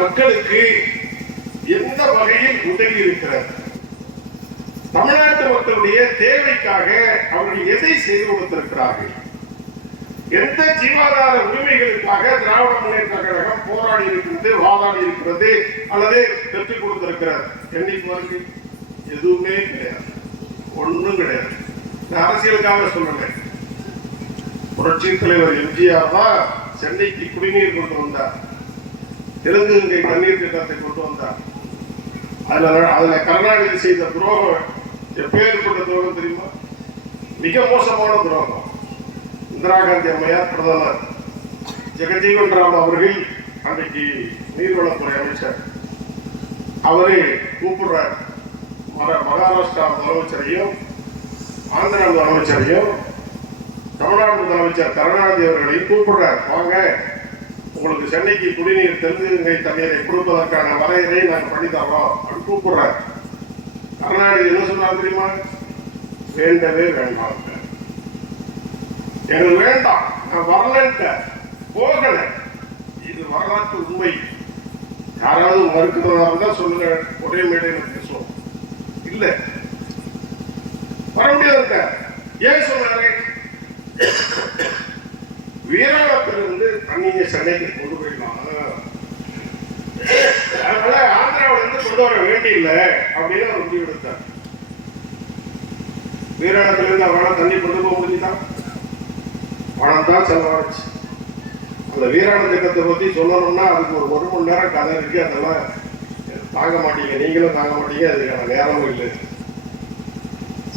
மக்களுக்கு எந்த வகையில் உதவி இருக்கிறது? தமிழ்நாட்டு மக்களுடைய தேவைக்காக அவர்கள் எதை செய்து கொடுத்திருக்கிறார்கள்? எந்த ஜீவாதார உரிமைகளுக்காக திராவிட முன்னேற்ற கழகம் போராடி இருக்கிறது, வாதாடி இருக்கிறது, அல்லது பெற்றுக் கொடுத்திருக்கிறது? எண்ணிக்கை எதுவுமே கிடையாது, ஒன்றும் கிடையாது. அரசியலுக்காக சொல்லலை. புரட்சி தலைவர் எம்ஜிஆர் தான் சென்னைக்கு குடிநீர் கொண்டு வந்தார், தெலுங்கு கங்கை தண்ணீர் திட்டத்தை கொண்டு வந்தார். அதுல கருணாநிதி செய்த துரோகம் எப்பேற்பட்ட துரோகம் தெரியுமா? மிக மோசமான துரோகம். இந்திரா காந்தி அம்மையார் பிரதமர், ஜெகஜீவன் ராம் அவர்கள் அன்றைக்கு நீர்வளத்துறை அமைச்சர், அவரை கூப்பிடுறார். மகாராஷ்டிரா முதலமைச்சரையும் ஆந்திரா முதலமைச்சரையும் தமிழ்நாடு முதலமைச்சர் கருணாநிதி அவர்களையும் கூப்பிடுறார். வாங்க, உங்களுக்கு சென்னைக்கு குடிநீர் தெலுங்கு கங்கை தண்ணீரை கொடுப்பதற்கான வரையறை நாங்கள் பண்ணி தரோம் அப்படின்னு கூப்பிடுறார். கருணாநிதி என்ன சொன்னார் தெரியுமா? வேண்டவே வேண்டாம், எங்களுக்கு வேண்டாம், நான் வரலன்ட்ட, போகல. இது வரலாற்று உண்மை. யாராவது மறுக்கிறதா இருந்தா சொல்லுங்க, ஒரே மேடையில் பேசுவோம். இல்ல, வர முடியாது. ஏன் சொன்னாரு? வீராணத்திலிருந்து தண்ணியை சென்னைக்கு கொண்டு போயிடலாம், அதனால ஆந்திராவில இருந்து கொண்டு வர வேண்டியில்லை அப்படின்னு அவர் முடிவு எடுத்தார். வீராணத்திலிருந்து அவரால் தண்ணி கொண்டு போக முடியுதா? பணம் தான் செலவாச்சு. அந்த வீராண திட்டத்தை பத்தி சொல்லணும்னா அதுக்கு ஒரு மணி நேரம் கதை இருக்கு. அதெல்லாம் தாங்க மாட்டீங்க, நீங்களும் தாங்க மாட்டீங்க, அதுக்கான நேரமும் இல்லை.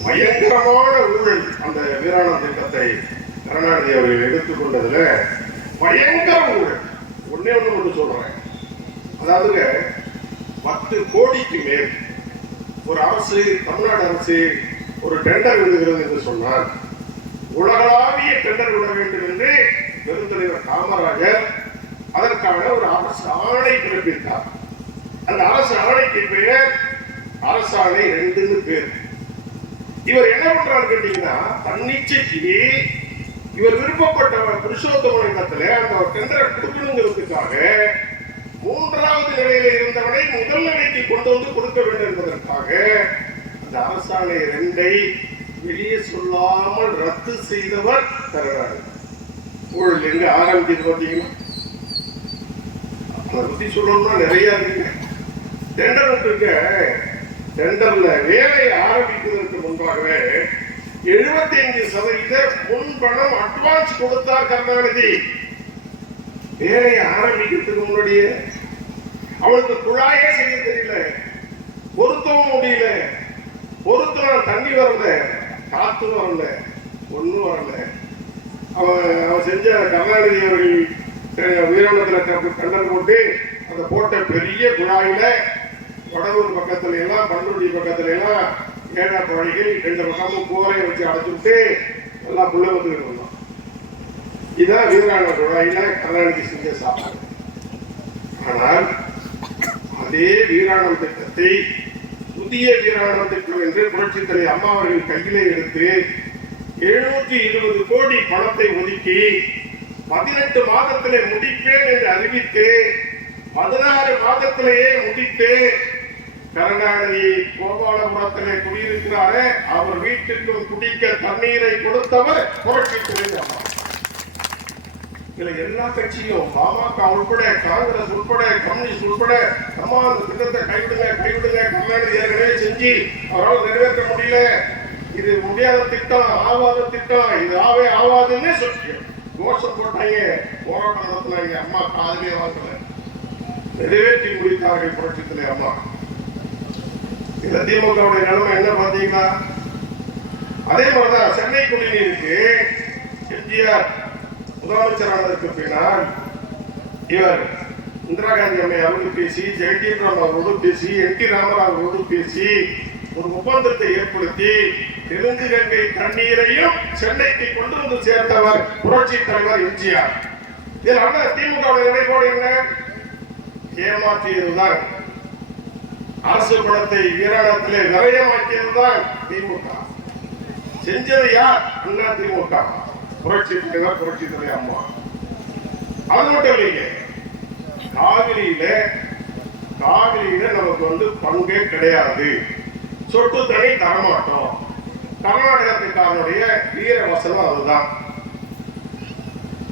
பயங்கரமான ஊழல் அந்த வீராண திட்டத்தை கருணாநிதி அவர்கள் எடுத்துக்கொண்டதுல பயங்கர ஊழல். ஒன்னே ஒண்ணு மட்டும் சொல்றேன். அதாவது 10 கோடிக்கு மேல் ஒரு அரசு, தமிழ்நாடு அரசு ஒரு டெண்டர் விடுகிறது என்று சொன்னால் உலகளாவிய டெண்டர் விட வேண்டும் என்று பெருந்தலைவர் காமராஜர் அதற்கான ஒரு அரசு ஆணை பிறப்பித்தார். அந்த அரசு ஆணைக்கு பெயர் அரசாணை 2ன்னு பேர். இவர் என்ன பண்றாரு கேட்டீங்கன்னா, தன்னிச்சைக்கு இவர் விருப்பப்பட்ட புருஷோத்தமன் இடத்துல அந்த டெண்டரை கொடுக்கணுங்கிறதுக்காக 3வது நிலையில இருந்தவனை முதல் நிலைக்கு கொண்டு வந்து கொடுக்க வேண்டும் என்பதற்காக அந்த அரசாணை 2ஐ வெளியே சொல்லாமல் ரத்து செய்தவர் கருணாநிதி. ஊழல் எங்க ஆரம்பிக்கிறது பார்த்தீங்கன்னா, அதை பத்தி சொல்லணும்னா நிறைய இருக்குங்க. டெண்டர் விட்டுருக்க, டெண்டர்ல வேலையை ஆரம்பிப்பதற்கு முன்பாகவே 75% முன்பணம் அட்வான்ஸ் கொடுத்தார் கருணாநிதி. வேலையை ஆரம்பிக்கிறதுக்கு முன்னாடியே அவனுக்கு குழாயே செய்ய தெரியல, பொருத்தவும் முடியல. பொருத்தம் தண்ணி வரல, காத்து வரல, ஒன்னும் வரல. அவன் செஞ்ச கருணாநிதி அவர்கள் வீராணத்துல டெண்டர் போட்டு அந்த போட்ட பெரிய குழாயில வடலூர் பக்கத்துல எல்லாம், பண்ருட்டி பக்கத்துல எல்லாம் ஏழா கோழிகள் 2 பக்கமும் கூரையை வச்சு அடைச்சுட்டு எல்லாம் புள்ள வந்துட்டு வந்தோம். இதான் வீராண குழாயில கருணாநிதி செஞ்ச சாப்பாடு. ஆனால் அதே வீராணம் திட்டத்தை புதிய வீராணம் திட்டம் என்று புரட்சித் தலைவர் அம்மா அவர்கள் கையிலே எடுத்து 720 கோடி பணத்தை ஒதுக்கி 18 மாதத்திலே முடிப்பேன் என்று அறிவித்து 16 மாதத்திலேயே முடித்து கருணாநிதி கோபாலபுரத்திலே குடியிருக்கிறாரே, அவர் வீட்டுக்கும் குடிக்க தண்ணீரை கொடுத்தவர் புரட்சித் தலைவர் அம்மா. இதுல எல்லா கட்சியும், பாமக உட்பட, காங்கிரஸ் உட்பட, கம்யூனிஸ்ட் உட்பட, அம்மா அந்த திட்டத்தை கைவிடுங்க கைவிடுங்க, கருணாநிதி ஏற்கனவே செஞ்சு அவரால் நிறைவேற்ற முடியல, இது முடியாத திட்டம், ஆவாத திட்டம், இது ஆவே ஆவாதுன்னு சொல்லி கோஷம் போட்டாங்க, போராட்டம் நடத்தினாங்க. அம்மா காதலே வாங்கல, நிறைவேற்றி முடித்தார்கள் புரட்சித் தலைவர் அம்மா. இந்த திமுகவுடைய நிலைமை என்ன பாத்தீங்களா? அதே மாதிரிதான் சென்னை குடிநீருக்கு எம்ஜிஆர் முதலமைச்சரானதற்கு பின்னால் இவர் இந்திரா காந்தி அம்மையாரோடு பேசி, ஜெகதீப் ராம் அவரோடு பேசி, என்.டி. ராமராவ் அவரோடு பேசி ஒரு ஒப்பந்தத்தை ஏற்படுத்தி தெலுங்கு கங்கை தண்ணீரையும் சென்னைக்கு கொண்டு வந்து சேர்த்தவர் புரட்சி தலைவர் எம்ஜிஆர். இதில் திமுக நிலைப்பாடு என்ன? ஏமாற்றியதுதான். அரசு பணத்தை வீராணத்திலே விரயமாக்கியதுதான் திமுக. செஞ்சது யார்? அண்ணா திமுக, புரட்சி தலைவர், புரட்சி தலைவர் அம்மா. அது மட்டும் இல்லைங்க, காவிரியில காவிரியில நமக்கு பங்கே கிடையாது, சொட்டு தண்ணி தரமாட்டோம். கர்நாடகத்துக்காரனுடைய வீர வசனம் அதுதான்.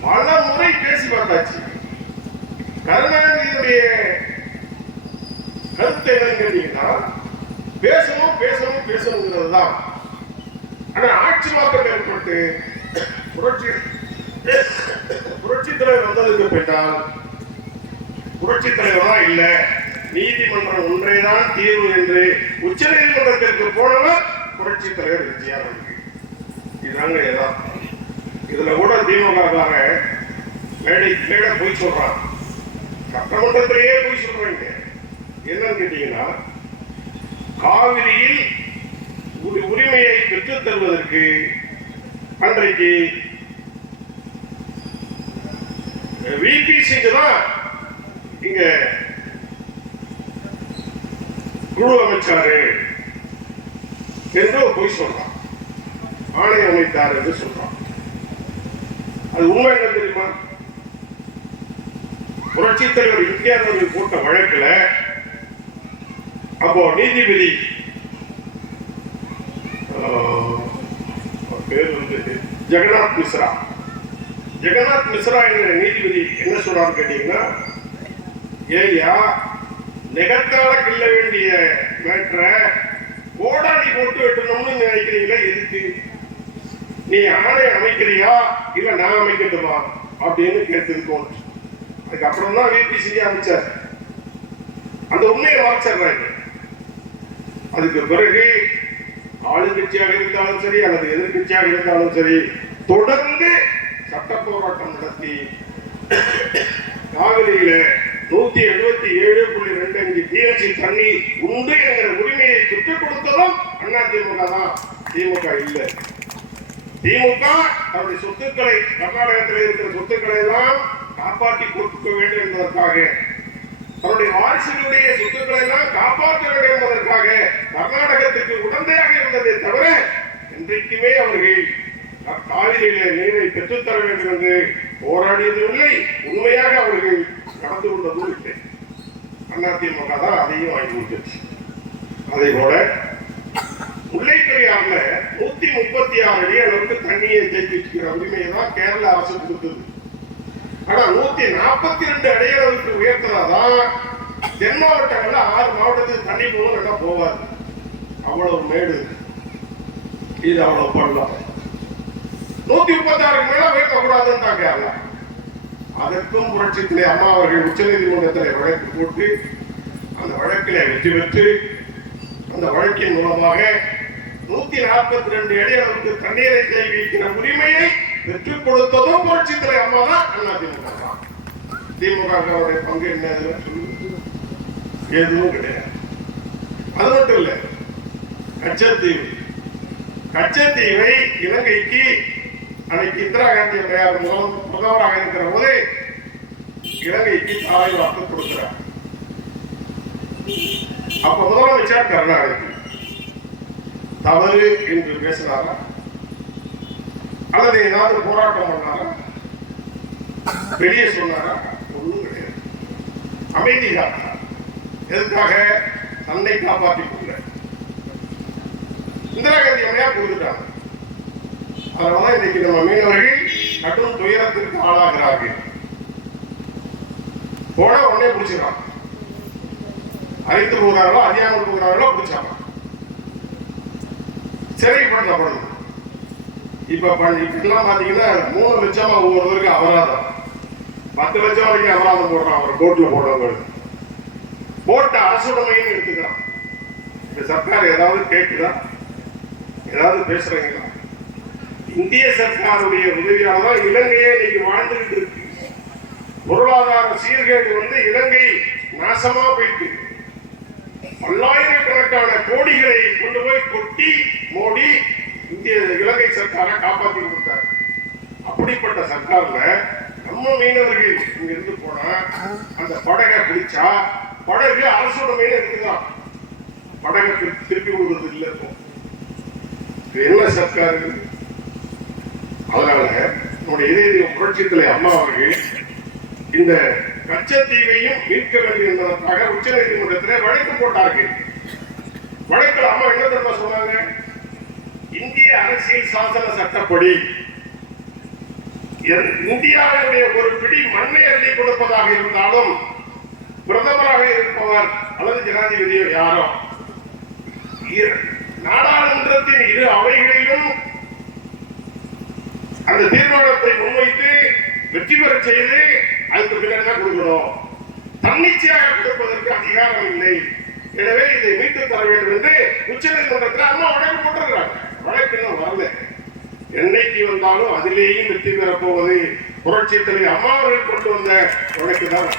பல முறை பேசி பார்த்தாச்சு. கருணாநிதியுடைய கருத்து என்னன்னு கேட்டீங்கன்னா, பேசணும் பேசணும் பேசணுங்கிறது தான். ஆனா ஆட்சி மாற்றம் ஏற்பட்டு புரட்சி தலைவர் வந்ததுக்கு பின்னால் புரட்சி தலைவரா இல்ல, நீதிமன்றம் ஒன்றேதான் தீர்வு என்று உச்ச நீதிமன்றத்திற்கு போனவர் புரட்சி தலைவர் விஜயானந்த். இதுதாங்க யதார்த்தம். இதுல கூட திமுக மேடை போய் சொல்றான், சட்டமன்றத்திலேயே போய் சொல்றாங்க. என்னன்னு கேட்டீங்கன்னா, காவிரியில் உரிமையை பெற்றுத் தருவதற்கு அன்றைக்கு விபி சிங் தான் இங்க குழு அமைச்சாரு என்று போய் சொல்றான், ஆணையம் அமைத்தார் என்று சொல்றான். அது உண்மை என்ன தெரியுமா? புரட்சி தலைவர் எம்ஜிஆர் போட்ட வழக்குல அப்போ நீதிபதி பேர் ஜெகநாத் மிஸ்ரா என்ற நீதிபதி என்ன சொல்றாரு கேட்டீங்கன்னா, ஏயா நிகழ்கால கிள்ள வேண்டிய மேட்டரை கோடாடி போட்டு வெட்டணும்னு நினைக்கிறீங்களா? எதுக்கு நீ ஆணை அமைக்கிறியா இல்ல நான் அமைக்கட்டுமா அப்படின்னு கேட்டிருக்கோம். அதுக்கப்புறம் தான் விபி சிங் அமைச்சார். அந்த உண்மையை மறைச்சிடுறாங்க. அதுக்கு பிறகு ஆளுங்கட்சியாக இருந்தாலும் சரி அல்லது எதிர்கட்சியாக இருந்தாலும் சரி தொடர்ந்து சட்ட போராட்டம் நடத்தி காவிரியில 177.25 டிஎம்சி தண்ணி உண்டு என்கிற உரிமையை பெற்றுக் கொடுத்ததும் அதிமுக தான், திமுக இல்லை. திமுக அவருடைய சொத்துக்களை, கர்நாடகத்தில் இருக்கிற சொத்துக்களை எல்லாம் காப்பாற்றி கொடுக்க வேண்டும் என்பதற்காக, அவருடைய வாரிசுகளுடைய சொத்துக்களை எல்லாம் காப்பாற்ற வேண்டும் என்பதற்காக கர்நாடகத்துக்கு உடந்தையாக இருந்ததை தவிர இன்றைக்குமே அவர்கள் காவிரியில நீரை பெற்றுத்தர வேண்டும் என்று போராடியதும் இல்லை, உண்மையாக அவர்கள் நடந்து கொண்டதும் இல்லை. அதிமுக தான் அதையும் வாங்கி கொடுத்துச்சு. அதே போல முல்லைப்பெரியாறுல 136 அடி அளவுக்கு தண்ணியை தேக்கிற உரிமையை தான் கேரள அரசு கொடுத்தது. ஆனா 142 அடி அளவுக்கு உயர்த்தினாதான் தென் மாவட்டங்கள்ல 6 மாவட்டத்துக்கு தண்ணி போகும், நல்லா போவாது. அவ்வளவு மேடு, இது அவ்வளவு பண்ணலாம். 136 மேல உயர்த்தக்கூடாதுன்னு அதற்கும் புரட்சி தலைவர் அம்மா அவர்கள் உச்ச நீதிமன்றத்தில் வழக்கு போட்டு அந்த வழக்கில் வெற்றி பெற்று அந்த வழக்கின் மூலமாக 142 அடி அளவுக்கு தண்ணீரை தேவைக்கிற உரிமையை பெற்றுக் கொடுத்ததும் புரட்சி தலைவர் அம்மா தான், அதிமுக தான். திமுக பங்கு என்ன எதுவும் கிடையாது. அது மட்டும் இல்ல, கச்சத்தீவை இலங்கைக்கு அன்னைக்கு இந்திரா காந்தி பிரதமராக இருக்கிற போது இலங்கைக்கு தாய் வாக்கு கொடுக்கிறார். அப்ப முதலமைச்சர் கருணாநிதி தவறு என்று பேசினாரா அல்லது ஏதாவது போராட்டம் பண்ணாரா, வெளியே சொன்னாரா? ஒன்றும் கிடையாது. அமைதி காத்தார். எதுக்காக? தன்னை காப்பாற்றிக் கொள்ள. இந்திரா காந்தி அம்மையார் கொடுத்துட்டாங்க. அதனாலதான் இன்னைக்கு நம்ம மீனவர்கள் கடும் துயரத்திற்கு ஆளாகிறார்கள். போன உடனே பிடிச்சிடறாங்க. அறிந்து போகிறார்களோ அறியாமல் போகிறார்களோ பிடிச்சாங்க, சிறைப்படுத்தப்படுது. இப்ப இப்பெல்லாம் பாத்தீங்கன்னா 3 லட்சமா ஒவ்வொருவருக்கு அபராதம், 10 லட்சம் வரைக்கும் அபராதம் போடுறான். அவர் கோர்ட்ல போடுறவங்க போட்ட அரசுடைமைன்னு எடுத்துக்கிறான். இந்த சர்க்கார் ஏதாவது கேட்குதா? ஏதாவது பேசுறீங்களா? இந்திய சர்க்காருடைய உதவியால்தான் இலங்கையே இன்னைக்கு வாழ்ந்துகிட்டு இருக்கு. பொருளாதார சீர்கேடு இலங்கை நாசமா போயிட்டு பல்லாயிரக்கணக்கான கோடிகளை கொண்டு போய் கொட்டி மோடி இலங்கை சர்க்காரை காப்பாற்றி கொடுத்தார். அப்படிப்பட்ட சர்க்கார்ல நம்ம மீனவர்கள் இங்க இருந்து போனா அந்த படகை பிடிச்சா படகு அரசுடைமையில இருக்குதான், படகை திருப்பி கொடுக்கறது இல்லை. என்ன சர்க்காரு? அதனால நம்முடைய இதய புரட்சி தலைவர் அம்மா அவர்கள் இந்த கச்சத்தீவையும் மீட்க வேண்டும் என்பதற்காக உச்ச நீதிமன்றத்திலே வழக்கு போட்டார்கள். வழக்கில் அம்மா என்ன தெரியுமா சொன்னாங்க? இந்திய அரசியல் சாசன சட்டப்படி இந்தியாவுடைய ஒரு பிடி மண்ணை அள்ளி கொடுப்பதாக இருந்தாலும் பிரதமராக இருப்பவர் அல்லது ஜனாதிபதியோ யாரோ நாடாளுமன்றத்தின் இரு அவைகளிலும் அந்த தீர்மானத்தை முன்வைத்து வெற்றி பெற செய்து அதுக்கு பின்னர் தான் கொடுக்கணும். தன்னிச்சையாக கொடுப்பதற்கு அதிகாரம் இல்லை. எனவே இதை மீட்டு தர வேண்டும் என்று உச்ச நீதிமன்றத்தில் அம்மா வழக்கு போட்டிருக்கிறாங்க. வழக்கு இன்னும் வரல. என்னைக்கு வந்தாலும் அதிலேயும் வெற்றி பெறப் போவது புரட்சி தலைவி அம்மா அவர்கள் கொண்டு வந்த வழக்கு தான்.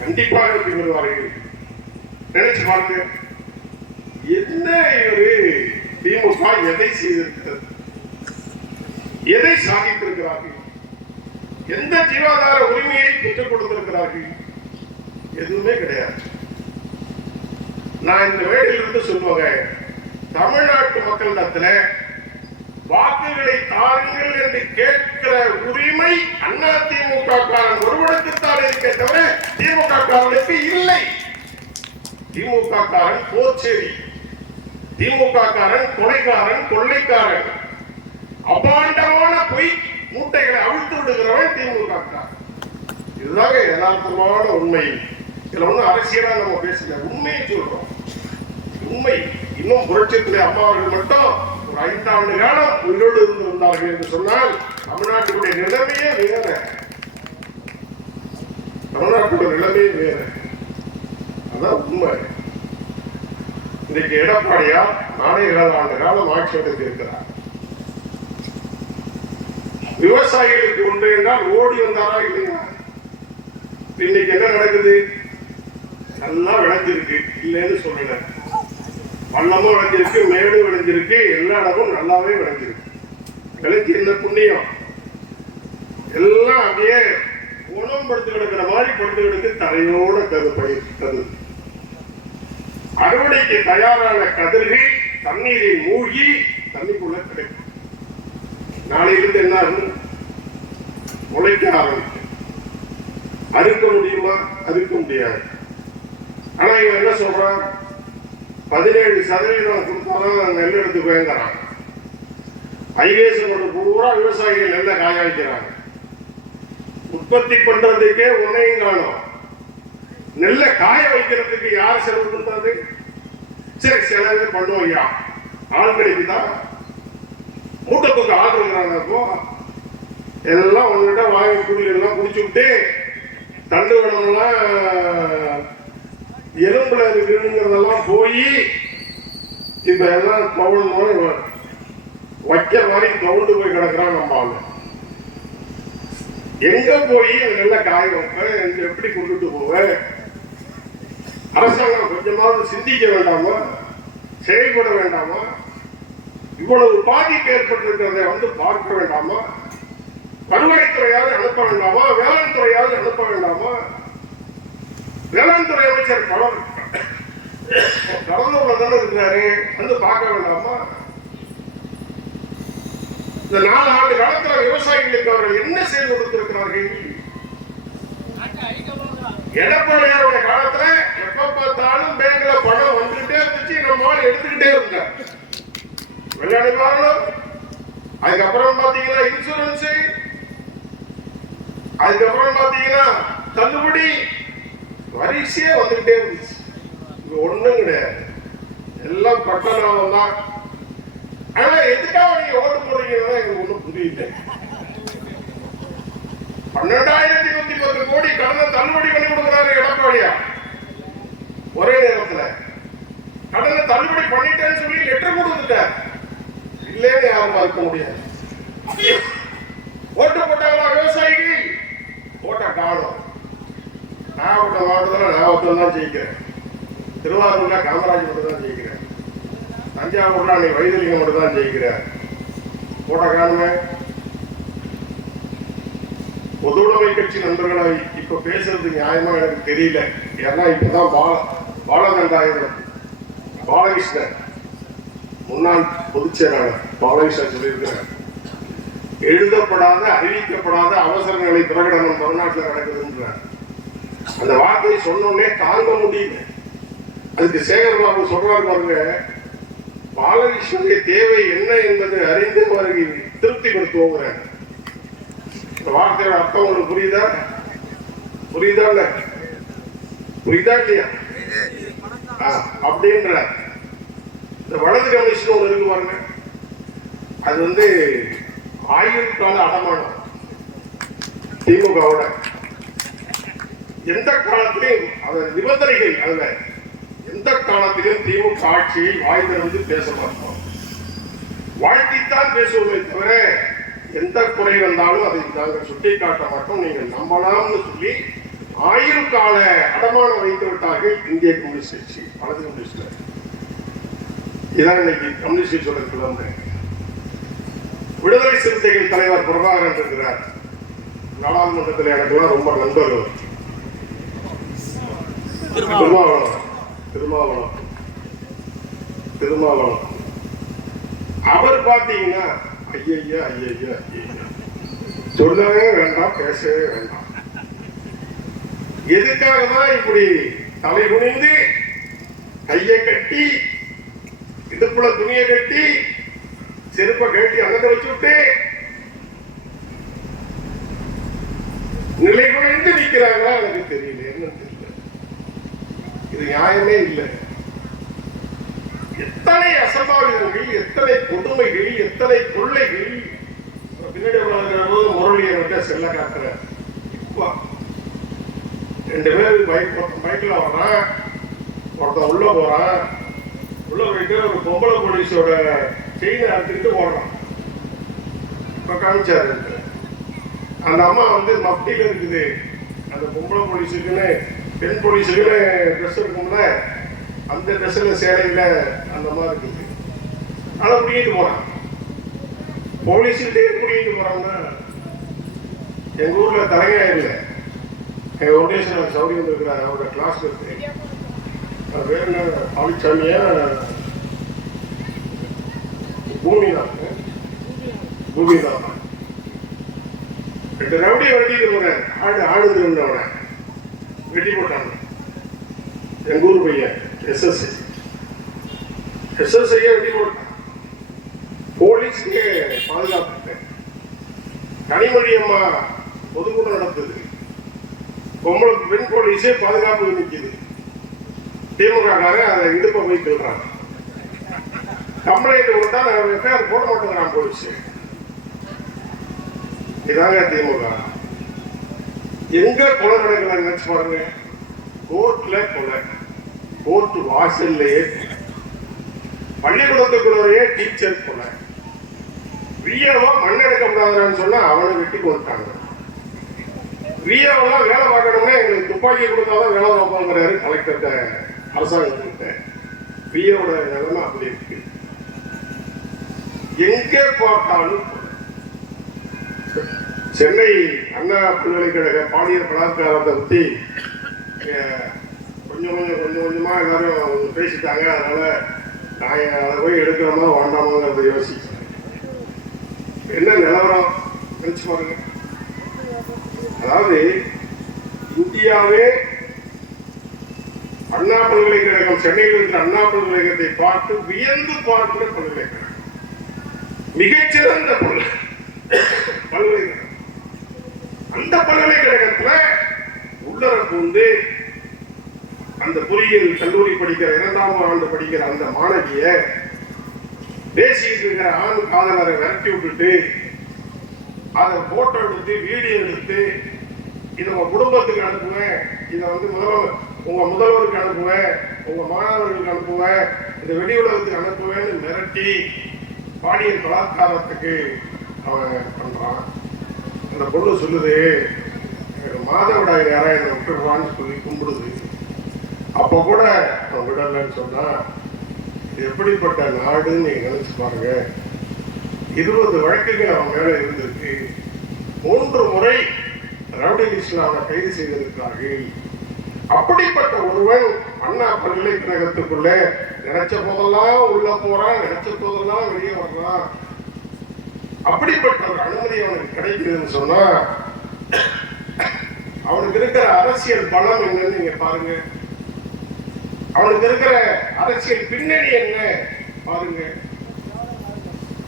கண்டிப்பாக வெற்றி பெறுவார்கள். நினைச்சு பார்த்து என்ன இவரு திமுக எதை செய்திருக்கிறது, எதை சாதித்திருக்கிறார்கள், எந்த ஜீவாதார உரிமையை பெற்றுக் கொடுத்திருக்கிறார்கள்? எதுவுமே கிடையாது. நான் இந்த வேலையிலிருந்து சொல்லுவேன், தமிழ்நாட்டு மக்களிடத்துல வாக்குகளை தாருங்கள் என்று கேட்கிற உரிமை அதிமுக காரன் ஒருவனுக்குத்தான் இருக்கே தவிர திமுக காரனுக்கு இல்லை. திமுக காரன் போச்சேரி, திமுக காரன் கொலைகாரன், கொள்ளைக்காரன், அபாண்டமான பொய் மூட்டைகளை அவிழ்த்து விடுகிறவன் திமுக காரன். இதுதாங்க யதார்த்தமான உண்மை. இதுல ஒன்றும் அரசியலா நம்ம பேசல, உண்மையை சொல்றோம். உண்மை. இன்னும் புரட்சித்துறை அம்மா அவர்கள் மட்டும் ஒரு 5 ஆண்டு காலம் உயிரோடு இருந்திருந்தார்கள் என்று சொன்னால் தமிழ்நாட்டுடைய நிலைமையே வேற. தமிழ்நாட்டுடைய நிலைமையே வேற. அதான் உண்மை. இன்றைக்கு எடப்பாடியார் 4.5 ஆண்டு காலம் ஆட்சி எடுத்திருக்கிறார். விவசாயிகளுக்கு ஒன்று என்றால் ஓடி வந்தாரா இல்லையா? இன்னைக்கு என்ன நடக்குது? நல்லா விளைஞ்சிருக்கு, இல்லைன்னு சொல்லல. பள்ளமும் விளைஞ்சிருக்கு, மேடும் விளைஞ்சிருக்கு, எல்லா இடமும் நல்லாவே விளைஞ்சிருக்கு. விளைஞ்சி என்ன புண்ணியம்? எல்லாம் அப்படியே உணவு படுத்து கிடக்கிற மாதிரி படுத்து கிடக்கு, தரையோட கருது. அறுவடைக்கு தயாரான கதிர்கள் தண்ணீரில் மூழ்கி தண்ணிக்குள்ள கிடைக்கும். நாளையிலிருந்து என்ன ஆகும்? முளைக்க ஆரம்பிக்கும். அறுக்க முடியுமா? அறுக்க முடியாது. ஆனா இவன் என்ன சொல்றான்? 17% கொடுத்தாலும் நெல் எடுத்து போயங்கிறான். ஹைவேஸ் கொண்டு பூரா விவசாயிகள் நெல்லை காய வைக்கிறாங்க. உற்பத்தி பண்றதுக்கே ஒன்னையும் காணும். நெல்லை காய வைக்கிறதுக்கு யார் செலவு பண்றது? சரி, செலவே பண்ணுவோம் ஐயா, ஆள் கிடைக்குதா? மூட்டத்துக்கு ஆள் இருக்கிறாங்க. அப்போ எல்லாம் உங்ககிட்ட வாங்கி குடி எல்லாம் குடிச்சு விட்டு தண்டு வடமெல்லாம் எலும்புல இருக்குங்கிறதெல்லாம் போய் இப்ப எல்லாம் பவுன் வைக்க மாதிரி கவுண்டு போய் கிடக்குறான். நம்ம ஆளு எங்க போய் நல்ல காய வைப்பேன், எப்படி கொண்டுட்டு போவேன்? அரசாங்கம் கொஞ்சமாவது சிந்திக்க வேண்டாமா? செயல்பட வேண்டாமா? இவ்வளவு பாதிப்பு ஏற்பட்டிருக்கிறதை வந்து பார்க்க வேண்டாமா? வருவாய்த்துறையாவது அனுப்ப வேண்டாமா? வேளாண் துறையாவது அனுப்ப வேண்டாமா? வேளாண் துறை அமைச்சர் கடலூர்ல தானே இருக்கிறாரு, வந்து பார்க்க வேண்டாமா? இந்த 4 ஆண்டு காலத்துல விவசாயிகளுக்கு அவர்கள் என்ன செய்து கொடுத்திருக்கிறார்கள்? எடப்பாடியாருடைய காலத்துல எப்ப பார்த்தாலும் பேங்க்ல பணம் வந்துகிட்டே இருந்துச்சு, நம்ம எடுத்துக்கிட்டே இருந்தார். வெள்ள நிவாரணம், அதுக்கப்புறம் பாத்தீங்கன்னா இன்சூரன்ஸ், அதுக்கப்புறம் பாத்தீங்கன்னா தள்ளுபடி, வரிசையே வந்துகிட்டே இருந்துச்சு. இது ஒண்ணும் கிடையாது, எல்லாம் பட்டணம் தான். ஆனா எதுக்காக நீங்க ஓட்டு போடுறீங்கன்னா எனக்கு ஒண்ணும் புரியல. 12,110 கோடி கடனை தள்ளுபடி பண்ணி கொடுக்கிறாரு எடப்பாடியா. ஒரே நேரத்துல கடனை தள்ளுபடி பண்ணிட்டேன்னு சொல்லி லெட்டர் கொடுத்துட்டார். இல்லைன்னு யாரும் மறுக்க முடியாது. ஓட்டு போட்டாங்களா விவசாயிகள்? ஓட்ட காணும். நாகப்பட்டினம் மாவட்டத்தில் நான் ஒருத்தன் தான் ஜெயிக்கிறேன். திருவாரூர்ல காமராஜ் மட்டும் தான் ஜெயிக்கிறேன். தஞ்சாவூர்ல அன்னைக்கு வைத்திலிங்கம் மட்டும் தான் ஜெயிக்கிறேன். ஓட்ட காணுமே. பொதுவுடைமை கட்சி நண்பர்களை இப்ப பேசுறது நியாயமா எனக்கு தெரியல. ஏன்னா இப்பதான் பாலகண்டாயிரம் பாலகிருஷ்ணன் முன்னாள் பொதுச் செயலாளர் பாலகிருஷ்ணன் சொல்லியிருக்கிறார், எழுதப்படாத அறிவிக்கப்படாத அவசர நிலை பிரகடனம் தமிழ்நாட்டில் நடக்குதுன்றார். அந்த வார்த்தையை சொன்னோடனே தாங்க முடியல. அதுக்கு சேகர் பாபு சொல்றாரு பாருங்க, பாலகிருஷ்ணனுடைய தேவை என்ன என்பதை அறிந்து அவருக்கு திருப்திப்படுத்துவோங்கிறார். இந்த வார்த்தையோட அர்த்தம் உங்களுக்கு புரியுதா? புரியுதா இல்ல? புரியுதா இல்லையா? அப்படின்ற இந்த வலது கமிஷன் ஒன்று இருக்கு பாருங்க, அது வந்து ஆயுளுக்கான அடமானம். திமுகவோட எந்த காலத்திலையும் அந்த நிபந்தனைகள் அல்ல, எந்த காலத்திலும் திமுக ஆட்சியை வாய் திறந்து பேச மாட்டோம், வாழ்த்தித்தான் பேசுவதை தவிர எந்த குறை வந்தாலும் அதை நாங்கள் சுட்டி காட்ட மாட்டோம், நீங்கள் நம்பலாம்னு சொல்லி ஆயுள் கால அடமானம் வைத்து விட்டார்கள் இந்திய கம்யூனிஸ்ட் கட்சி, வலது கம்யூனிஸ்ட். இதான் இன்னைக்கு கம்யூனிஸ்ட் சொல்றதுக்கு வந்தேன். விடுதலை சிறுத்தைகள் தலைவர் பிரபாகரன் இருக்கிறார். நாடாளுமன்றத்தில் எனக்குலாம் ரொம்ப நண்பர். திருமாவளவன் அவர் பாத்தீங்கன்னா ஐயா சொல்லவே வேண்டாம், பேசவே வேண்டாம். எதுக்காக தான் இப்படி தலை குனிந்து கையை கட்டி இடுப்புல துணியை கட்டி செருப்பை கட்டி அங்க வச்சு விட்டு நிலை குறைந்து நிற்கிறாங்களா எனக்கு தெரியல, என்ன தெரியல. இது நியாயமே இல்லை. எத்தனை அசம்பாவிதங்கள், எத்தனை கொடுமைகள், எத்தனை கொள்ளைகள். பின்னாடி முரளியை செல்ல காட்டுற ரெண்டு பேர் பைக்ல வர்றான், ஒருத்தன் உள்ள போறான், உள்ள போயிட்டு ஒரு பொம்பளை போலீஸோட செயினை அறுத்துக்கிட்டு ஓடுறான். இப்ப காமிச்சாரு அந்த அம்மா வந்து மப்டியில இருக்குது. அந்த பொம்பளை போலீஸுக்குன்னு பெண் போலீஸுக்குன்னு ட்ரெஸ் இருக்கும்ல, அந்த ட்ரெஸ்ல சேலையில அந்த அம்மா இருக்குது. அதை பிடிக்கிட்டு போறான். போலீஸ்கிட்டே பிடிக்கிட்டு போறாங்க. எங்க ஊர்ல தலைஞாயில எங்க ஒடேஸ்வரர் சௌரியம் இருக்கிறார், அவரோட கிளாஸ் இருக்கு. வேற என்ன பாலிச்சாமியா பூமிதான் ரெண்டு ரவுடியை வெட்டிட்டு போறேன். ஆடுங்கிறவன வெட்டி போட்டாங்க. எங்க ஊர் பையன் எஸ்எஸ்ஐ வெட்டி போட்டான். போலீஸுக்கு பாதுகாப்பு. கனிமொழி அம்மா பொதுக்கூட்டம் நடத்துது, பொம்பளை பெண் போலீஸே பாதுகாப்பு நிற்குது. திமுக அதை இடுப்பை போய் சொல்றாங்க. கம்ப்ளைண்ட் கொடுத்தா எஃப்ஐஆர் போட மாட்டேங்கிறான் போலீஸ். இதாங்க திமுக. எங்க கொலை நடக்கல நினைச்சு பாருங்க. கோர்ட்ல கொலை, கோர்ட் வாசல்லையே பள்ளிக்கூடத்துக்குள்ளேயே டீச்சர் கொலை. விஏஓ மண் எடுக்கப்படாதுன்னு சொன்னா அவனை வெட்டி கொடுத்தாங்க. விஏஓலாம் வேலை பார்க்கணும்னா எங்களுக்கு துப்பாக்கி கொடுத்தாதான் வேலை பார்ப்பாங்கிறாரு கலெக்டர்கிட்ட, அரசாங்கத்திட்ட. விஏஓட நிலைமை அப்படி இருக்கு. எங்கே பார்த்தாலும் சென்னை அண்ணா பல்கலைக்கழக பாலியல் பலாத்காரத்தை பற்றி கொஞ்சம் கொஞ்சமா எல்லாரும் பேசிட்டாங்க. அதனால நான் அதை போய் எடுக்கிறோமா வேண்டாமாங்கிறத யோசிக்கிறேன். என்ன நிலவரம் நினைச்சு பாருங்க. அதாவது இந்தியாவே அண்ணா பல்கலைக்கழகம், சென்னையில் இருக்கிற அண்ணா பல்கலைக்கழகத்தை பார்த்து வியந்து பார்க்கிற பல்கலைக்கழகம், மிகச்சிறந்த பல்கலைக்கழகம். அந்த பல்கலைக்கழகத்துல உள்ளர பூந்து அந்த பொறியியல் கல்லூரி படிக்கிற 2ஆம் ஆண்டு படிக்கிற அந்த மாணவிய பேசிட்டு இருக்கிற ஆண் காதலரை விரட்டி விட்டுட்டு அதை போட்டோ எடுத்து வீடியோ எடுத்து இதை உங்க குடும்பத்துக்கு அனுப்புவேன், இதை வந்து உங்க முதல்வருக்கு அனுப்புவேன், உங்க மாணவர்களுக்கு அனுப்புவேன், இந்த வெளி உலகத்துக்கு அனுப்புவேன்னு மிரட்டி பாலியல் பலாத்காரத்துக்கு அவன் பண்றான். அந்த பொண்ணு சொல்லுது, மாதவிடாய் யாரா என்னை விட்டுடுவான்னு சொல்லி கும்பிடுது. அப்போ கூட அவன் விடலன்னு சொன்னா எப்படிப்பட்ட நாடுன்னு நீங்க நினைச்சு பாருங்க. 20 வழக்குகள் அவன் மேல இருந்திருக்கு. 3 முறை ரவுடி லிஸ்ட்ல அவனை கைது செய்திருக்கிறார்கள். அப்படிப்பட்ட ஒருவன் அண்ணா பல்கலைக்கழகத்துக்குள்ள நினைச்ச போதெல்லாம் உள்ள போறான், நினைச்ச போதெல்லாம் வெளியே வர்றான். அப்படிப்பட்ட ஒரு அனுமதி அவனுக்கு கிடைக்குதுன்னு சொன்னா அவனுக்கு இருக்கிற அரசியல் பலம் என்னன்னு நீங்க பாருங்க. அவனுக்கு இருக்கிற அரசியல் பின்னணி என்ன பாருங்க.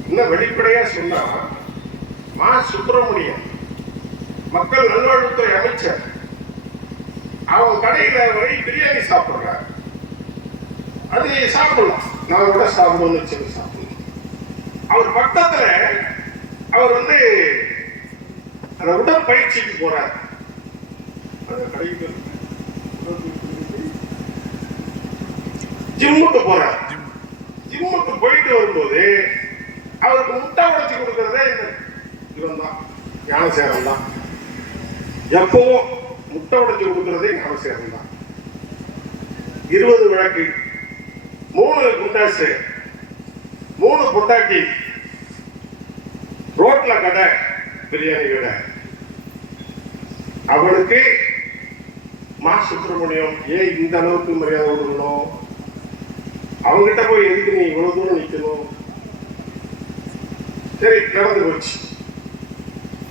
இன்னும் வெளிப்படையா சொன்னா மா சுப்பிரமணியன் மக்கள் நல்வாழ்வுத்துறை அமைச்சர், அவன் கடையில வரை பிரியாணி சாப்பிடுறார். அது சாப்பிடலாம், நான் கூட சாப்பிடணும்னு வச்சு சாப்பிடலாம். அவர் பக்கத்துல அவர் அந்த உடற்பயிற்சிக்கு போறார். ஜிம்முக்கு போறார். ஜிம்முக்கு போயிட்டு வரும்போது அவருக்கு முட்டை உடைச்சி கொடுக்கறதே இவன் தான், ஞானசேகரன் தான். எப்பவும் முட்டை உடைச்சி கொடுக்கறதே ஞானசேகரன் தான். 20 விளக்கு, 3 குண்டாசு, 3 பொட்டாட்டி, ரோட்ல கடை, பிரியாணி கடை. அவனுக்கு மா சுப்பிரமணியம் ஏன் இந்த அளவுக்கு மரியாதை கொடுக்கணும்? அவங்ககிட்ட போய் எதுக்கு நீ இவ்வளவு தூரம் நிக்கணும்? சரி, நடந்து போச்சு.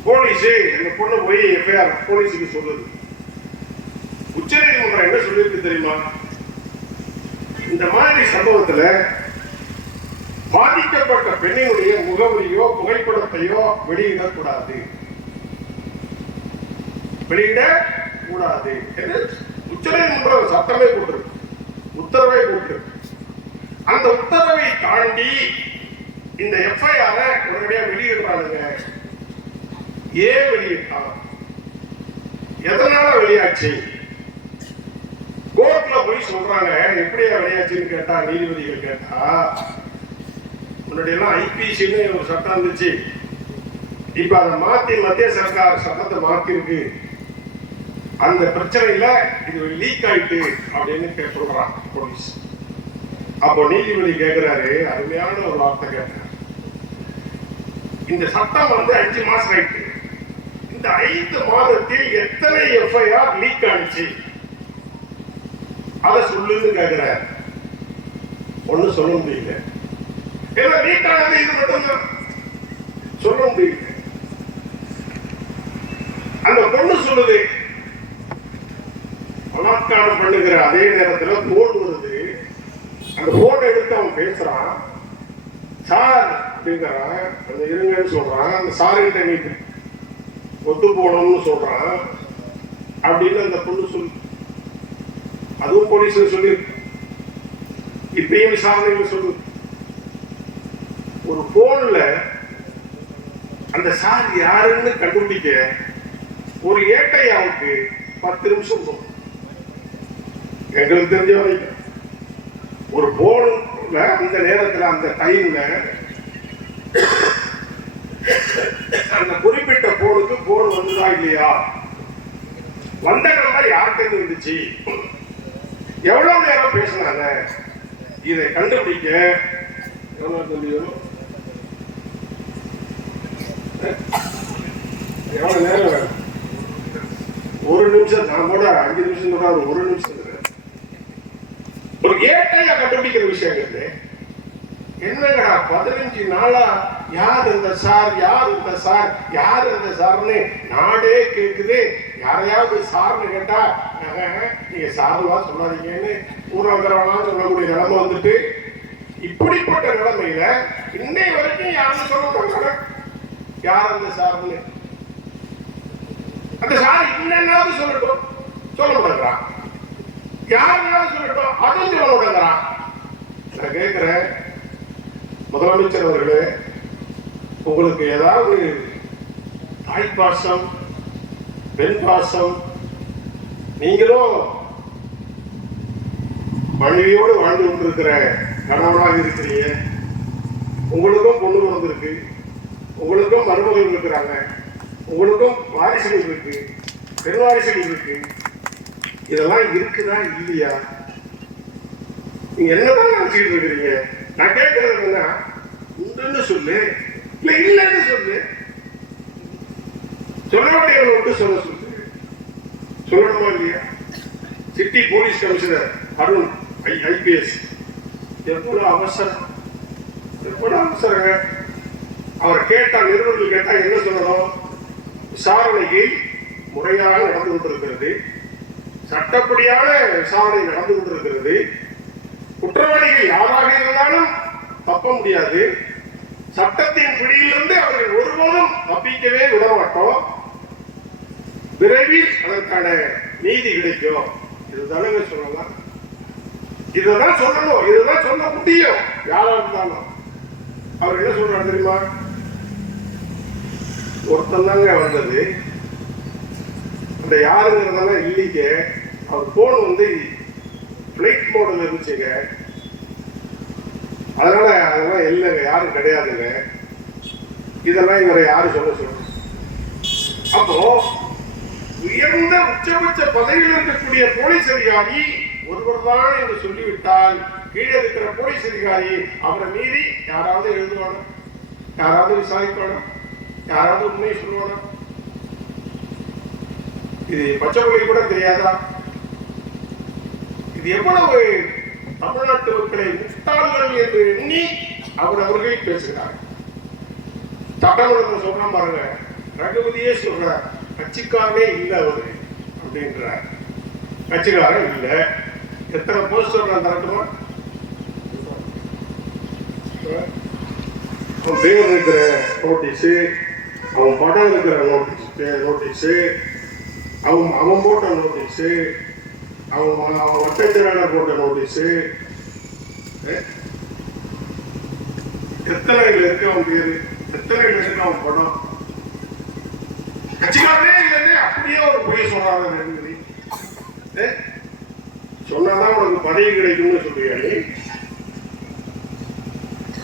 போலீஸ் இந்த பொண்ணு போய் எஃப்ஐஆர் போலீஸுக்கு சொல்லுது. உச்ச நீதிமன்றம் என்ன சொல்லியிருக்கு தெரியுமா? இந்த மாதிரி சம்பவத்துல பாதிக்கப்பட்ட பெண்ணினுடைய முகவரியோ புகைப்படத்தையோ வெளியிடக்கூடாது, வெளியிடக்கூடாது என்று உச்ச நீதிமன்றம் சட்டமே போட்டிருக்கு, உத்தரவை போட்டிருக்கு. அந்த உத்தரவை தாண்டி இந்த எஃப்ஐஆர உடனடியா வெளியிடுறாங்க. ஏன் வெளியிட்டாங்க? எதனால வெளியாச்சு? கோர்ட்ல போய் சொல்றாங்க. எப்படியா வெளியாச்சுன்னு கேட்டா, நீதிபதிகள் கேட்டா, முன்னாடி எல்லாம் ஐபிசின்னு ஒரு சட்டம் இருந்துச்சு, இப்ப அதை மாத்தி மத்திய சர்க்கார் சட்டத்தை மாத்தி இருக்கு. அந்த பிரச்சனையில இது லீக் ஆயிட்டு அப்படின்னு சொல்றான் போலீஸ். அப்போ நீதிபதி கேட்கிறாரு, அருமையான ஒரு வார்த்தை கேட்டார். இந்த சட்டம் 5 மாசம் ஆயிட்டு, இந்த 5 மாதத்தில் எத்தனை எஃப்ஐஆர் லீக் ஆனிச்சு அதை சொல்லுன்னு கேட்கிறார். ஒண்ணு சொல்ல முடியல. ஏன்னா லீக் ஆனது இது மட்டும் சொல்ல முடியல. அந்த பொண்ணு சொல்லுது, பலாத்காரம் பண்ணுகிற அதே நேரத்தில் போன் வருது. அந்த போன் எடுத்து அவன் பேசுறான். சார் அப்படிங்கிறான், அந்த இருங்கன்னு சொல்றான். அந்த சார்கிட்ட நீ ஒத்து போனோம்னு சொல்றான் அப்படின்னு அந்த பொண்ணு சொல்லு. அதுவும் போலீஸ் சொல்லி இப்பயும் விசாரணைகள் சொல்லு. ஒரு போன்ல அந்த சார் யாருன்னு கண்டுபிடிக்க ஒரு ஏட்டையாவுக்கு 10 நிமிஷம் போகும். எங்களுக்கு தெரிஞ்ச வரைக்கும் ஒரு போன்ல அந்த நேரத்தில் அந்த டைம்ல அந்த குறிப்பிட்ட போனுக்கு போன் வந்துதா இல்லையா, வந்த நம்பர் யார்கிட்ட இருந்துச்சு, எவ்வளவு நேரம் பேசினாங்க, இதை கண்டுபிடிக்க எவ்வளவு நேரம் வேணும்? 1 நிமிஷம். நான் கூட 5 நிமிஷம் சொல்றாரு, 1 நிமிஷம். ஒரு ஏட்டையா கண்டுபிடிக்கிற விஷயம் என்னங்கடா 15 நாளா யார் இந்த சார், யார் இந்த சார், யார் இந்த சார்னு நாடே கேக்குது. யாரையாவது சார்னு கேட்டா நீங்க சாருவா சொல்லாதீங்கன்னு ஊரங்கிறவனா சொல்லக்கூடிய நிலைமை வந்துட்டு, இப்படிப்பட்ட நிலைமையில இன்னை வரைக்கும் யாருன்னு சொல்ல யார் அந்த சார்னு. அந்த சார் என்னன்னாவது சொல்லட்டும், சொல்ல மாட்டேங்கிறான். யாருனாலும் சொல்லட்டும், அதுவும் சொல்ல மாட்டேங்கிறான். நான் கேட்கிறேன், முதலமைச்சர் அவர்களே, உங்களுக்கு ஏதாவது தாய் பாசம், பெண் பாசம், நீங்களும் மனைவியோடு வாழ்ந்து கொண்டிருக்கிற கணவனாக இருக்கிறீங்க, உங்களுக்கும் பொண்ணு வந்திருக்கு, உங்களுக்கும் மருமகள் இருக்கிறாங்க, உங்களுக்கும் வாரிசுகள் இருக்கு, பெண் வாரிசுகள் இருக்கு, இதெல்லாம் இருக்குதா இல்லையா? நீங்க என்னதான் நினைச்சிட்டு இருக்கிறீங்க? நான் கேட்கறது என்னன்னா, உண்டுன்னு சொல்லு, இல்ல இல்லன்னு சொல்லு. சொல்ல வேண்டிய சொல்ல சொல்லு. சொல்லணுமா இல்லையா? City police commissioner Arun IPS எவ்வளவு அவசரம், எவ்வளவு அவசரங்க. அவர் கேட்டால், நிருபர்கள் கேட்டால் என்ன சொல்லணும்? விசாரணையை முறையாக நடந்து கொண்டிருக்கிறது, சட்டப்படியான விசாரணை நடந்து கொண்டிருக்கிறது, குற்றவாளிகள் யாராக இருந்தாலும் தப்ப முடியாது, சட்டத்தின் பிடியிலிருந்து அவர்கள் ஒருபோதும் தப்பிக்கவே விட மாட்டோம், விரைவில் அதற்கான நீதி கிடைக்கும். இதுதானங்க சொல்லலாம், இதுதான் சொல்லணும், இதுதான் சொல்ல முடியும் யாரா இருந்தாலும். அவர் என்ன சொல்றாரு தெரியுமா? ஒருத்தன் தாங்க வந்தது, அந்த யாருங்கிறதெல்லாம் இல்லைங்க, அவர் போன் வந்து பிளைட் மோட்ல இருந்துச்சுங்க, அதெல்லாம் இல்லைங்க, யாரும் கிடையாதுங்க, இதெல்லாம் இவரை யாரு சொல்ல. அப்போ உயர்ந்த உச்சபட்ச பதவியில் இருக்கக்கூடிய போலீஸ் அதிகாரி ஒருவர் தான் என்று சொல்லிவிட்டால், கீழே இருக்கிற போலீஸ் அதிகாரி அவரை மீறி யாராவது எழுதுவானா, யாராவது விசாரிப்பானா, யாராவது உண்மையை சொல்லுவானா? இது பச்சை மொழி கூட தெரியாதா? இது எவ்வளவு தமிழ்நாட்டு மக்களை முட்டாள்கள் என்று எண்ணி அவர்கள் பேசுகிறார். சட்டமன்றத்தை சொல்ற பாருங்க, ரகுபதியே சொல்ற, கட்சிக்காரனே இல்லை அவரு அப்படின்ற, கட்சிக்காரன் இல்லை. எத்தனை போஸ்டர் நான் தரட்டுமா? அவன் பேர் இருக்கிற நோட்டீஸு, அவன் படம் இருக்கிற நோட்டீஸு, அவன் போட்ட நோட்டீஸு, அவன் வட்டத்திராளர் போட்ட நோட்டீஸு, எத்தனை இருக்கு அவன் பேரு, எத்தனை இருக்கு அவன் படம். கட்சிக்காரனே இல்லைன்னு அப்படியே ஒரு பொய் சொல்றாங்க. சொன்னாதான் உனக்கு பதவி கிடைக்கும்னு சொல்றியா நீ?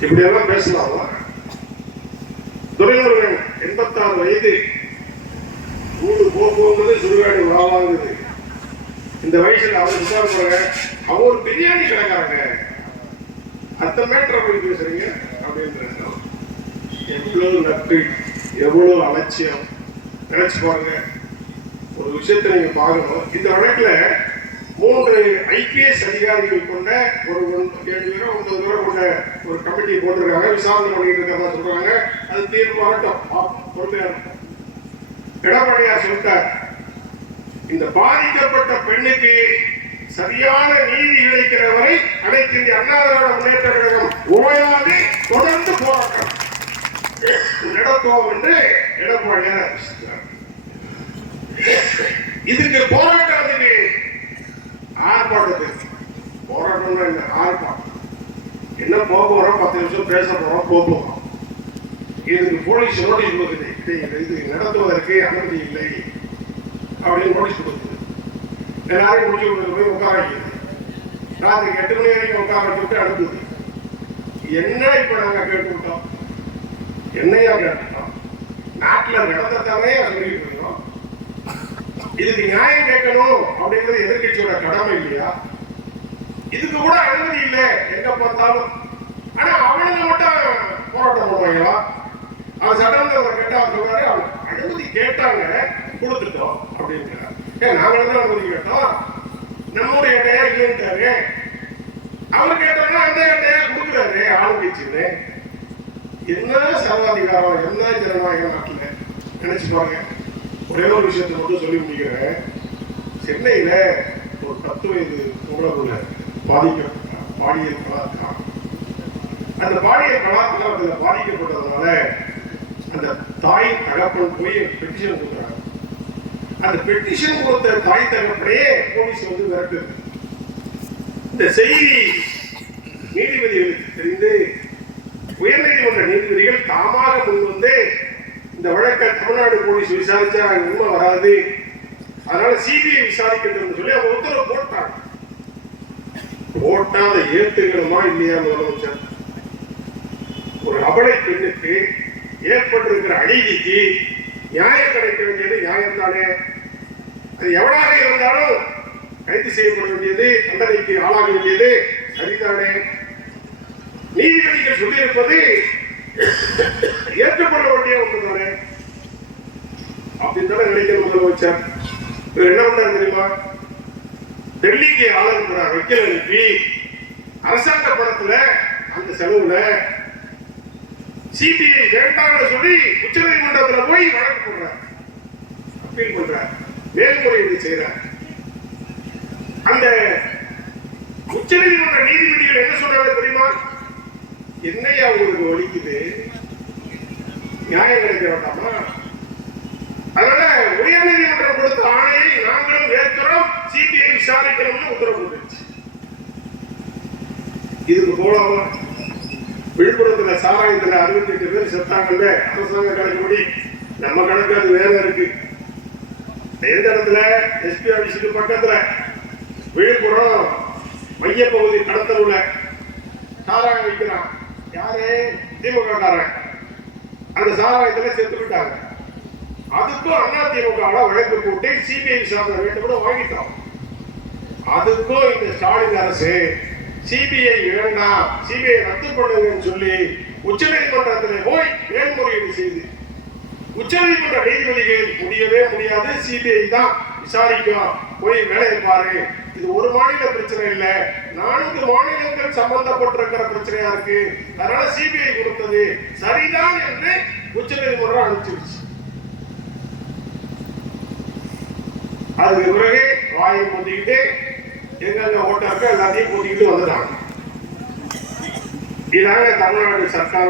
இப்படி எல்லாம் பேசலாமா? துரைமுருகன் 86 வயது, ஊடு போகும்போது சுடுகாடு வாங்குது. இந்த வயசுல அவர் விசாரிப்பாங்க, அவங்க ஒரு பிரியாணி கிடக்காங்க, அத்தனை மேட்டரை போய் பேசுறீங்க அப்படின்ற. எவ்வளவு நட்பு, எவ்வளவு அலட்சியம் நினைச்சு பாருங்க. ஒரு விஷயத்தை நீங்க பார்க்கணும். இந்த வழக்குல 3 IPS அதிகாரிகள் கொண்ட ஒரு 7 பேரோ 9 பேரோ கொண்ட ஒரு கமிட்டி போட்டிருக்காங்க, விசாரணை பண்ணிட்டு இருக்கிறதா சொல்றாங்க. அது தீர்ப்பு வரட்டும், பொறுமையா இருக்கும். எடப்பாடியார் சொல்லிட்டார், இந்த பாதிக்கப்பட்ட பெண்ணுக்கு சரியான நீதி கிடைக்கிற வரை அனைத்து இந்திய அண்ணா திராவிட முன்னேற்ற கழகம் ஓயாது தொடர்ந்து போராட்டம் நடத்துவோம் என்று எடப்பாடியார் அறிவிச்சிருக்கிறார். இதுக்கு போராட்டத்துக்கு ஆர்ப்பாட்டத்துக்கு போராட்டம்னா என்ன? ஆர்ப்பாட்டம் என்ன? போக போறோம், 10 நிமிஷம் பேச போறோம், போகிறோம். இதுக்கு போலீஸ் நோட்டீஸ் கொடுக்குது, இது நடத்துவதற்கு அனுமதி இல்லை அப்படின்னு நோட்டீஸ் கொடுக்குது. எல்லாரையும் முடிச்சு கொண்டு போய் உட்கார வைக்குது. ராத்திரி 8 மணி வரைக்கும் உட்கார வச்சுட்டு அனுப்புது. என்ன இப்ப நாங்க கேட்டுவிட்டோம்? என்னையா கேட்டுட்டோம்? நாட்டில் நடந்ததானே சொல்லிட்டு இருக்கோம். இதுக்கு நியாயம் கேட்கணும் அப்படிங்கிறது எதிர்கட்சியோட கடமை இல்லையா? இதுக்கு கூட அனுமதி இல்லை எங்க பார்த்தாலும். ஆனா அவனுங்க மட்டும் போராட்டம் பண்ணுவாங்களா? அவன் சட்டமன்றத்தை கேட்டா சொல்றாரு, அவன் அனுமதி கேட்டாங்க, கொடுத்துட்டோம் அப்படிங்கிறார். நாங்களும் தான் அனுமதி கேட்டோம், நம்முடைய எட்டையா இல்லைன்ட்டாரு. அவர் கேட்டோம்னா அந்த எட்டையா கொடுக்குறாரு ஆளுங்கட்சின்னு. என்ன சர்வாதிகாரம், என்ன ஜனநாயகம் நாட்டில் நினைச்சு பாருங்க. ஒரே ஒரு விஷயத்தை மட்டும் சொல்லி முடிக்கிறேன். சென்னையில ஒரு 10 வயது பொம்பளை பாதிக்கப்பட்ட பாலியல் பலாத்காரம். அந்த பாலியல் பலாத்காரம் அதில் பாதிக்கப்பட்டதுனால அந்த தாய் தகப்பன் போய் பெட்டிஷன் கொடுக்குறாங்க. அந்த பெட்டிஷன் கொடுத்த தாய் தகப்பனே போலீஸ் வந்து விரட்டுது. இந்த செய்தி நீதிபதிகளுக்கு தெரிந்து உயர்நீதிமன்ற நீதிபதிகள் தாமாக முன் வந்து இந்த வழக்கை தமிழ்நாடு போலீஸ் விசாரிச்சா உண்மை வராது, அதனால CBI விசாரிக்கட்டும் சொல்லி அவங்க உத்தரவு போட்டாங்க. போட்டா அதை ஏற்றுக்கணுமா இல்லையா முதலமைச்சர்? ஒரு அபலை பெண்ணுக்கு ஏற்பட்டிருக்கிற அநீதிக்கு நியாயம் கிடைக்க வேண்டியது நியாயம் தானே? அது எவனாக இருந்தாலும் கைது செய்யப்பட வேண்டியது, தண்டனைக்கு ஆளாக வேண்டியது சரிதானே? நீதிபதிகள் சொல்லியிருப்பது ஏற்றுக்கொள்ள வேண்டிய ஒன்று தானே அப்படின்னு தானே நினைக்கிற முதலமைச்சர். என்ன பண்றாரு தெரியுமா? டெல்லிக்கு ஆளுநர் வக்கீல் அனுப்பி அரசாங்க பணத்துல அந்த செலவுல சிபிஐ வேண்டாம்னு சொல்லி உச்சநீதிமன்றத்தில் போய் வழக்கு போடுறார், அப்பீல் பண்றார், மேல்முறையீடு செய்யறார். அந்த உச்சநீதிமன்ற நீதிபதிகள் என்ன சொல்றாங்க தெரியுமா? என்னையா உங்களுக்கு வலிக்குது, நியாயம் கிடைக்க வேண்டாமா? அதனால உயர்நீதிமன்றம் கொடுத்த ஆணையை நாங்களும் ஏற்கிறோம், சிபிஐ விசாரிக்கணும்னு உத்தரவு போட்டுச்சு. இதுக்கு போலாமா? விழுப்புரத்துல சாராயத்துல 68 பேர் செத்தாங்கல்ல, அரசாங்க கணக்குப்படி. நம்ம கணக்கு அது வேற இருக்கு. எந்த இடத்துல? எஸ்பி ஆபீஸுக்கு பக்கத்துல விழுப்புரம் மையப்பகுதி கடத்தலுள்ள சாராயம் விற்கிறான். யாரு? திமுக காரன். அந்த சாராயத்துல செத்து விட்டாங்க. அதுக்கும் அண்ணா திமுக வழக்கு போட்டு சிபிஐ விசாரணை வேண்டும் வாங்கிட்டோம். அதுக்கும் இந்த ஸ்டாலின் அரசு சிபிஐ வேண்டாம், சிபிஐ ரத்து பண்ணுங்கன்னு சொல்லி உச்சநீதிமன்றத்தில் போய் மேல்முறையீடு செய்து உச்சநீதிமன்ற நீதிபதிகள் முடியவே முடியாது, சிபிஐ தான் விசாரிக்கும், போய் வேலையை பாரு. இது ஒரு மாநில பிரச்சனை இல்ல, 4 மாநிலங்கள் சம்பந்தப்பட்டிருக்கிற பிரச்சனையா இருக்கு. அதனால சிபிஐ கொடுத்தது சரிதான் என்று உச்சநீதிமன்றம் அனுப்பிச்சிருச்சு. அதுக்கு பிறகு வாயை போட்டிக்கிட்டு எங்க ஓட்டருக்கு எல்லாத்தையும் போட்டிக்கிட்டு வந்துட்டாங்க. இதாங்க தமிழ்நாடு சர்க்கார்